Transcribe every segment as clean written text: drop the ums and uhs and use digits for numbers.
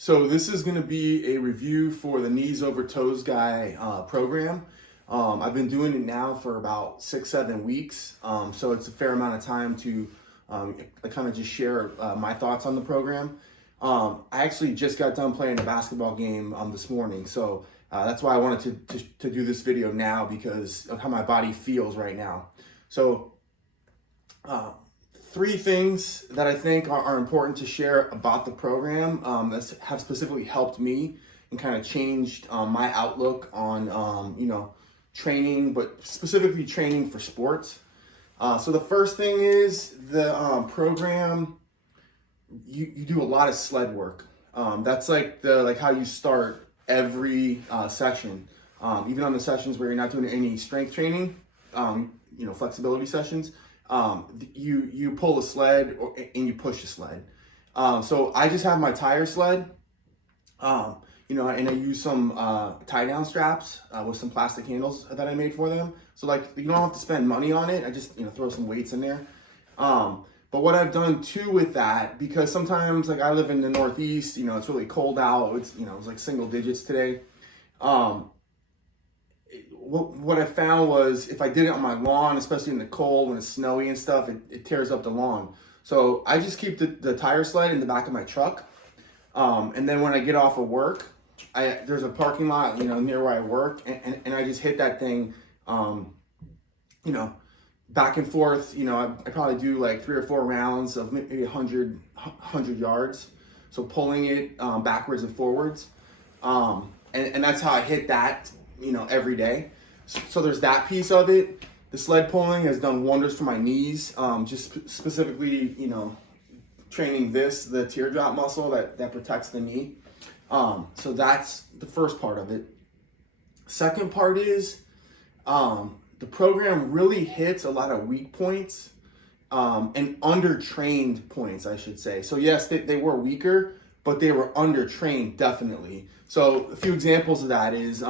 So this is going to be a review for the Kneesovertoesguy program. I've been doing it now for about 6-7 weeks, so it's a fair amount of time to kind of just share my thoughts on the program. I actually just got done playing a basketball game this morning, so that's why I wanted to do this video now, because of how my body feels right now. So three things that I think are important to share about the program that have specifically helped me and kind of changed my outlook on training, but specifically training for sports. So the first thing is the program. You do a lot of sled work. That's like how you start every session. Even on the sessions where you're not doing any strength training, flexibility sessions. You pull a sled and you push a sled. So I just have my tire sled, and I use some tie down straps with some plastic handles that I made for them. So you don't have to spend money on it. I just throw some weights in there. But what I've done too with that, because sometimes I live in the Northeast, it's really cold out. It's like single digits today. What I found was if I did it on my lawn, especially in the cold when it's snowy and stuff, it tears up the lawn. So I just keep the tire sled in the back of my truck. And then when I get off of work, there's a parking lot, near where I work, and I just hit that thing, back and forth. I probably do like 3 or 4 rounds of maybe 100 yards. So pulling it backwards and forwards. And that's how I hit that, every day. So there's that piece of it. The sled pulling has done wonders for my knees, just specifically, training the teardrop muscle that protects the knee. So that's the first part of it. Second part is the program really hits a lot of weak points and undertrained points, I should say. So yes, they were weaker, but they were undertrained, definitely. So a few examples of that is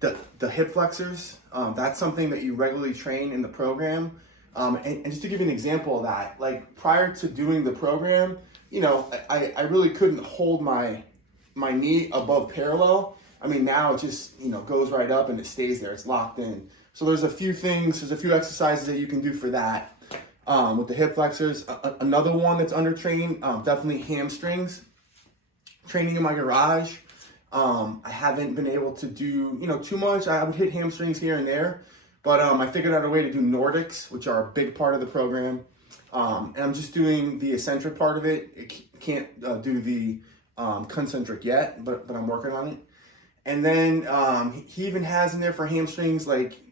the hip flexors. That's something that you regularly train in the program. And just to give you an example of that, prior to doing the program, I really couldn't hold my knee above parallel. I mean, now it just, goes right up and it stays there. It's locked in. So there's a few exercises that you can do for that with the hip flexors. Another one that's undertrained, definitely hamstrings. Training in my garage. I haven't been able to do, too much. I would hit hamstrings here and there, but I figured out a way to do Nordics, which are a big part of the program. And I'm just doing the eccentric part of it. I can't do the concentric yet, but I'm working on it. And then he even has in there for hamstrings,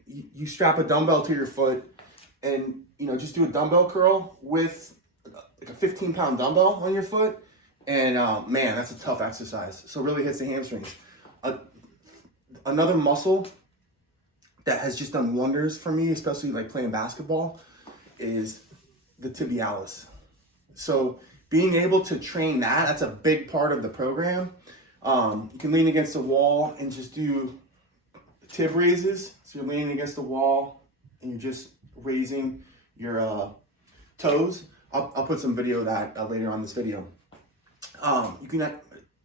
you strap a dumbbell to your foot and, just do a dumbbell curl with a 15-pound dumbbell on your foot. And man, that's a tough exercise. So it really hits the hamstrings. Another muscle that has just done wonders for me, especially playing basketball, is the tibialis. So being able to train that's a big part of the program. You can lean against the wall and just do tib raises. So you're leaning against the wall and you're just raising your toes. I'll put some video of that later on this video. You can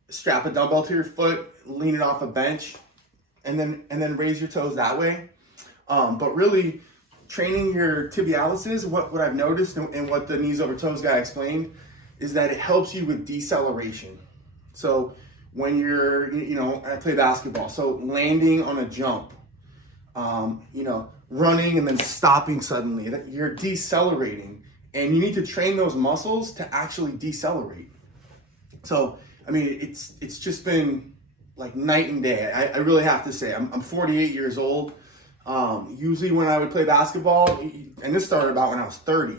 strap a dumbbell to your foot, lean it off a bench, and then raise your toes that way. But really, training your tibialis, what I've noticed and what the Kneesovertoesguy explained, is that it helps you with deceleration. So when you're, I play basketball, so landing on a jump, running and then stopping suddenly, that you're decelerating, and you need to train those muscles to actually decelerate. So, I mean, it's just been night and day. I really have to say, I'm 48 years old. Usually when I would play basketball, and this started about when I was 30,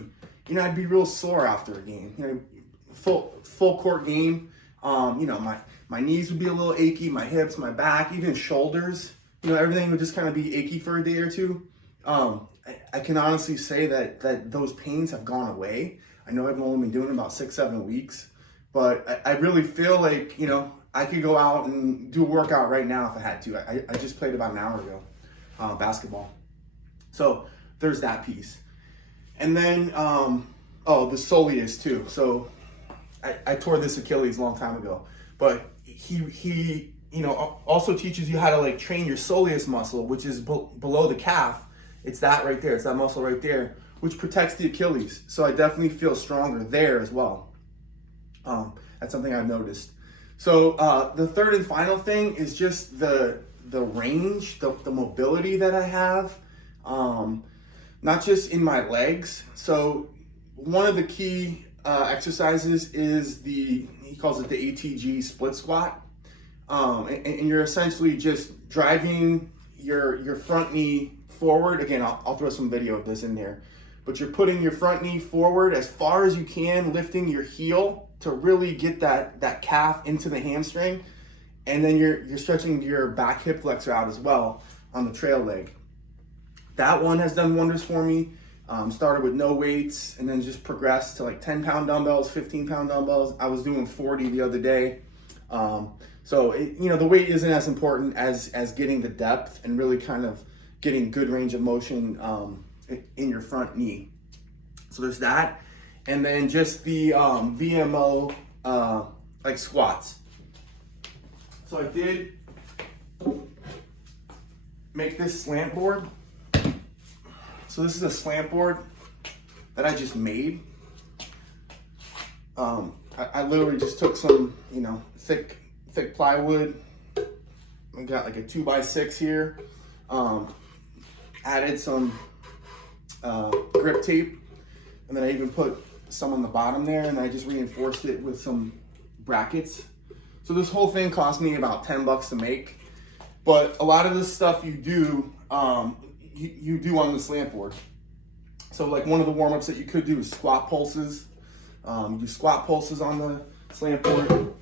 I'd be real sore after a game. Full court game, my knees would be a little achy, my hips, my back, even shoulders, everything would just kind of be achy for a day or two. I can honestly say that those pains have gone away. I know I've only been doing it about 6-7 weeks. But I really feel I could go out and do a workout right now if I had to. I just played about an hour ago, basketball. So there's that piece. And then, the soleus too. So I tore this Achilles a long time ago. but he also teaches you how to like train your soleus muscle, which is below the calf. It's that right there. It's that muscle right there, which protects the Achilles. So I definitely feel stronger there as well. That's something I've noticed. So the third and final thing is just the range, the mobility that I have, not just in my legs. So one of the key exercises is he calls it the ATG split squat. And you're essentially just driving your front knee forward. Again, I'll throw some video of this in there, but you're putting your front knee forward as far as you can, lifting your heel to really get that calf into the hamstring. And then you're stretching your back hip flexor out as well on the trail leg. That one has done wonders for me. Started with no weights and then just progressed to like 10-pound dumbbells, 15-pound dumbbells. I was doing 40 the other day. So the weight isn't as important as getting the depth and really kind of getting good range of motion in your front knee. So there's that. And then just the VMO like squats. So I did make this slant board. So this is a slant board that I just made. I literally just took some, thick plywood. I got like a 2x6 here. Added some grip tape, and then I even put some on the bottom there, and I just reinforced it with some brackets. So this whole thing cost me about $10 to make, but a lot of this stuff you do you do on the slant board. So like one of the warm-ups that you could do is squat pulses. You do squat pulses on the slant board.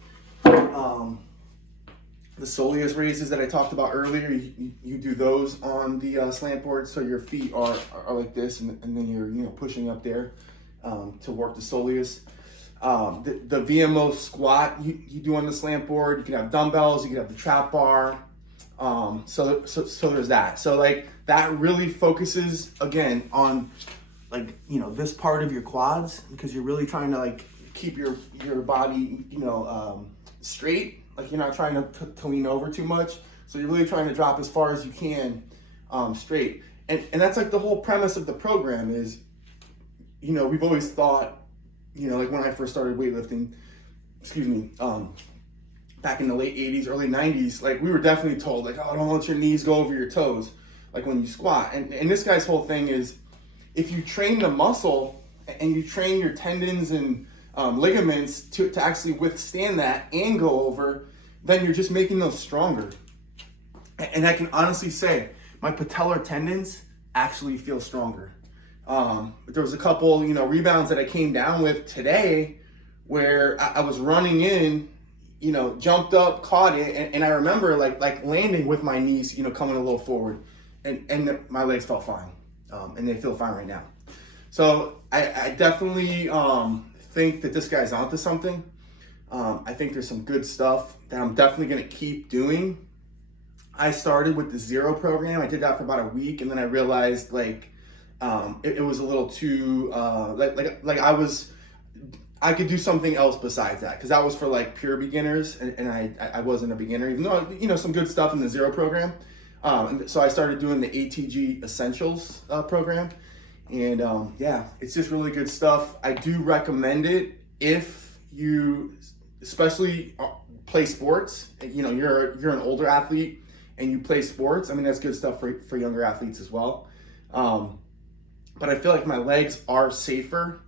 The soleus raises that I talked about earlier, you do those on the slant board, so your feet are like this, and then you're pushing up there to work the soleus. The VMO squat you do on the slant board. You can have dumbbells, you can have the trap bar. So there's that. So like that really focuses again on this part of your quads, because you're really trying to like keep your body straight. Like you're not trying to lean over too much. So you're really trying to drop as far as you can straight. And that's like the whole premise of the program is, we've always thought, like when I first started weightlifting, back in the late 80s, early 90s, like we were definitely told like, oh, don't let your knees go over your toes, like when you squat. And this guy's whole thing is, if you train the muscle and you train your tendons and ligaments to actually withstand that and go over, then you're just making those stronger. And I can honestly say my patellar tendons actually feel stronger. There was a couple, rebounds that I came down with today where I was running in, jumped up, caught it, and I remember like landing with my knees, coming a little forward, and my legs felt fine, and they feel fine right now. So I definitely think that this guy's onto something. I think there's some good stuff that I'm definitely going to keep doing. I started with the Zero program. I did that for about a week, and then I realized it was a little too I could do something else besides that, because that was for like pure beginners, and I wasn't a beginner, even though some good stuff in the Zero program. And so I started doing the ATG Essentials program, and it's just really good stuff. I do recommend it if you especially play sports. You're an older athlete and you play sports. I mean, that's good stuff for younger athletes as well. But I feel like my legs are safer.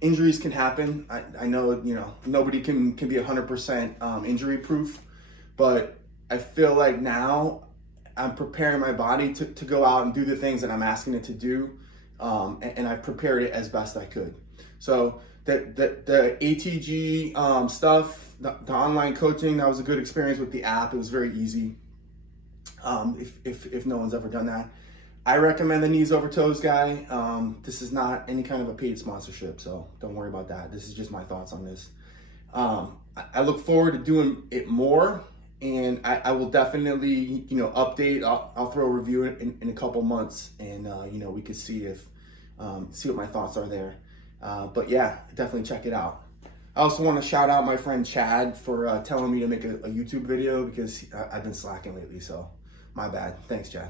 Injuries can happen. I know, nobody can be 100% injury proof, but I feel like now I'm preparing my body to go out and do the things that I'm asking it to do. And I prepared it as best I could. So the ATG stuff, the online coaching, that was a good experience with the app. It was very easy. If no one's ever done that, I recommend the Kneesovertoesguy. This is not any kind of a paid sponsorship, so don't worry about that. This is just my thoughts on this. I look forward to doing it more, and I will definitely, update. I'll throw a review in a couple months, and we could see what my thoughts are there. But yeah, definitely check it out. I also want to shout out my friend Chad for telling me to make a YouTube video because I've been slacking lately, so my bad. Thanks, Chad.